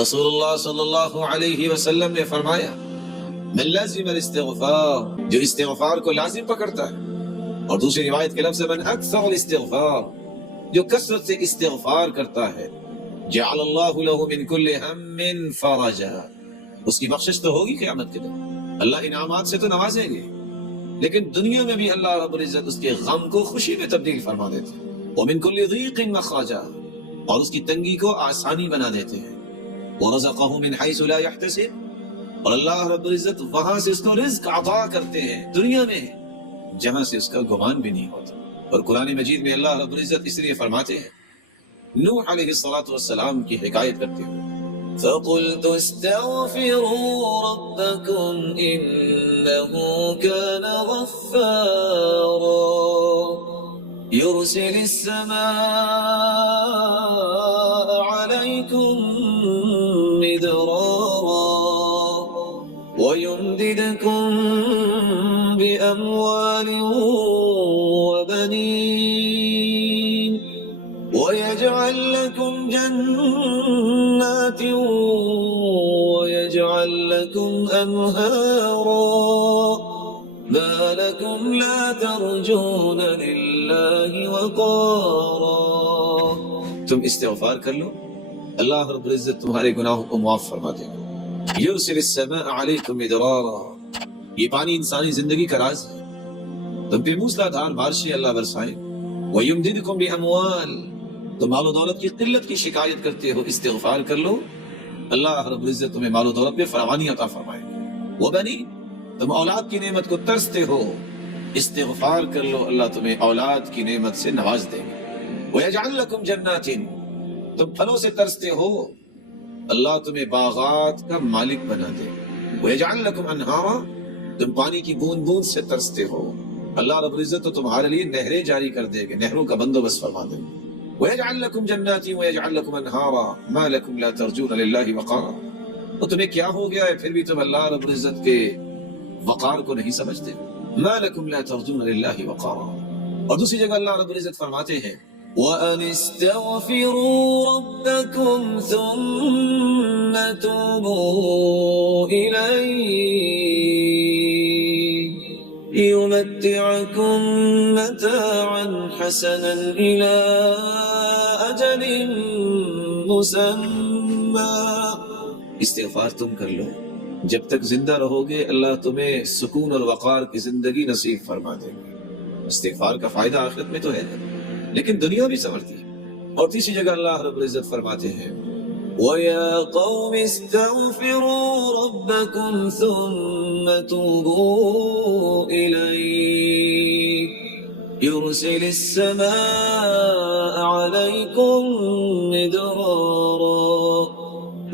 رسول اللہ صلی اللہ علیہ وسلم نے فرمایا من لازم الاستغفار، جو استغفار کو لازم پکڑتا ہے، اور دوسری روایت کے لفظ من اکثر الاستغفار، جو کثرت سے استغفار کرتا ہے، جعل اللہ له من كل هم فرجا، اس کی بخشش تو ہوگی قیامت کے دن، اللہ انعامات سے تو نوازیں گے، لیکن دنیا میں بھی اللہ رب العزت اس کے غم کو خوشی میں تبدیل فرما دیتے ہیں، ومن كل ضيق مخرجا، اور اس کی تنگی کو آسانی بنا دیتے ہیں، ورزقه من حيث لا يحتسب، اور اللہ رب العزت وہاں سے اس کو رزق عطا کرتے ہیں دنیا میں جہاں سے اس کا گمان بھی نہیں ہوتا۔ اور قرآن مجید میں اللہ رب العزت اس لیے فرماتے ہیں نوح علیہ السلام کی حکایت کرتے ہیں فَقُلْتُ اسْتَغْفِرُوا رَبَّكُمْ إِنَّهُ كَانَ غَفَّارًا يُرْسِلِ السَّمَاءَ عَلَيْكُمْ مِدْرَارًا وَيُمْدِدْكُمْ بِأَمْوَالٍ وَبَنِينَ وَيَجْعَلْ لَكُمْ جَنَّاتٍ وَيَجْعَلْ لَكُمْ أَنْهَارًا مَا لَكُمْ لَا تَرْجُونَ لِلَّهِ وَقَارًا۔ تم استغفار کر لو، اللہ رب العزت تمہارے گناہوں کو معاف فرما دے گا۔ یرسل السماء علیکم مدرارا، یہ پانی انسانی زندگی کا راز ہے، تم پہ موسلا دھار بارشیں اللہ برسائیں، وَيُمْدِدْكُمْ بِأَمْوَالٍ، تم مال و دولت کی قلت کی شکایت کرتے ہو، استغفار کر لو، اللہ رب العزت تمہیں مال و دولت میں فراوانی عطا فرمائے گا، وَبَنِينَ، تم اولاد کی نعمت کو ترستے ہو، استغفار کر لو، اللہ تمہیں اولاد کی نعمت سے نواز دیں گے، وَيَجْعَلْ لَكُمْ جَنَّاتٍ، تم پھلوں سے ترستے ہو، اللہ تمہیں باغات کا مالک بنا دے، وَيَجْعَلْ لَكُمْ أَنْهَارًا، تم پانی کی بوند بوند سے ترستے ہو، اللہ رب العزت تو تمہارے لیے نہریں جاری کر دے گے، نہروں کا بندوبست فرما دے گے، وَيَجْعَلْ لَكُمْ جَنَّاتٍ وَيَجْعَلْ لَكُمْ أَنْهَارًا مَا لَكُمْ لَا تَرْجُونَ لِلَّهِ وَقَارًا، اور تمہیں کیا ہو گیا ہے پھر بھی تم اللہ رب العزت کے وقار کو نہیں سمجھتے، مَا لَكُمْ لَا تَرْجُونَ لِلَّهِ وَقَارًا۔ اور دوسری جگہ اللہ رب العزت فرماتے ہیں وَأَنِ اسْتَغْفِرُوا رَبَّكُمْ ثُمَّ تُوبُوا إِلَيْهِ يُمَتِّعْكُمْ مَتَاعًا حَسَنًا إِلَى أَجَلٍ مُّسَمًّى، استغفار تم کر لو، جب تک زندہ رہو گے اللہ تمہیں سکون اور وقار کی زندگی نصیب فرما دے گے۔ استغفار کا فائدہ آخرت میں تو ہے لیکن دنیا بھی سنورتی ہے۔ اور تیسری جگہ اللہ رب العزت فرماتے ہیں وَيَا قَوْمِ اسْتَغْفِرُوا رَبَّكُمْ ثُمَّ تُوبُوا إِلَيْهِ يُرْسِلِ السَّمَاءَ عَلَيْكُمْ مِدْرَارًا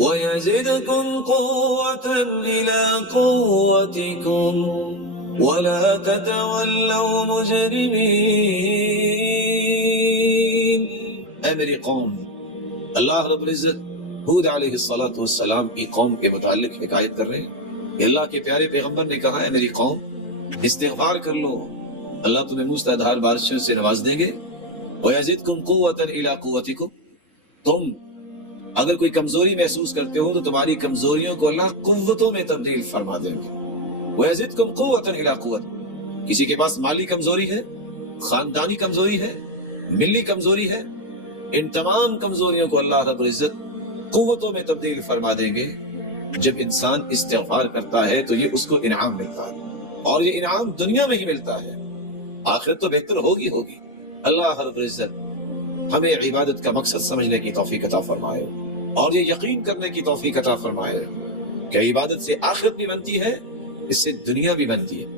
وَيَزِدْكُمْ قُوَّةً إِلَى قُوَّتِكُمْ وَلَا تَتَوَلَّوْا مُجْرِمِينَ۔ اے میری قوم، اللہ رب العزت ہود علیہ السلام کی قوم کے متعلق حکایت کر رہے ہیں کہ اللہ کے پیارے پیغمبر نے کہا ہے میری قوم استغفار کر لو، اللہ تمہیں موسلا دھار بارشوں سے نواز دیں گے، وَيَزِدْكُمْ قُوَّةً إِلَى قُوَّتِكُمْ، تم اگر کوئی کمزوری محسوس کرتے ہو تو تمہاری کمزوریوں کو اللہ قوتوں میں تبدیل فرما دیں گے، وَيَزِدْكُمْ قُوَّةً إِلَى قُوَّةٍ، کسی کے پاس مالی کمزوری ہے، خاندانی کمزوری ہے، ملی کمزوری ہے، ان تمام کمزوریوں کو اللہ رب العزت قوتوں میں تبدیل فرما دیں گے۔ جب انسان استغفار کرتا ہے تو یہ اس کو انعام ملتا ہے، اور یہ انعام دنیا میں ہی ملتا ہے، آخرت تو بہتر ہوگی۔ اللہ رب العزت ہمیں عبادت کا مقصد سمجھنے کی توفیق عطا فرمائے اور یہ یقین کرنے کی توفیق عطا فرمائے کہ عبادت سے آخرت بھی بنتی ہے، اس سے دنیا بھی بنتی ہے۔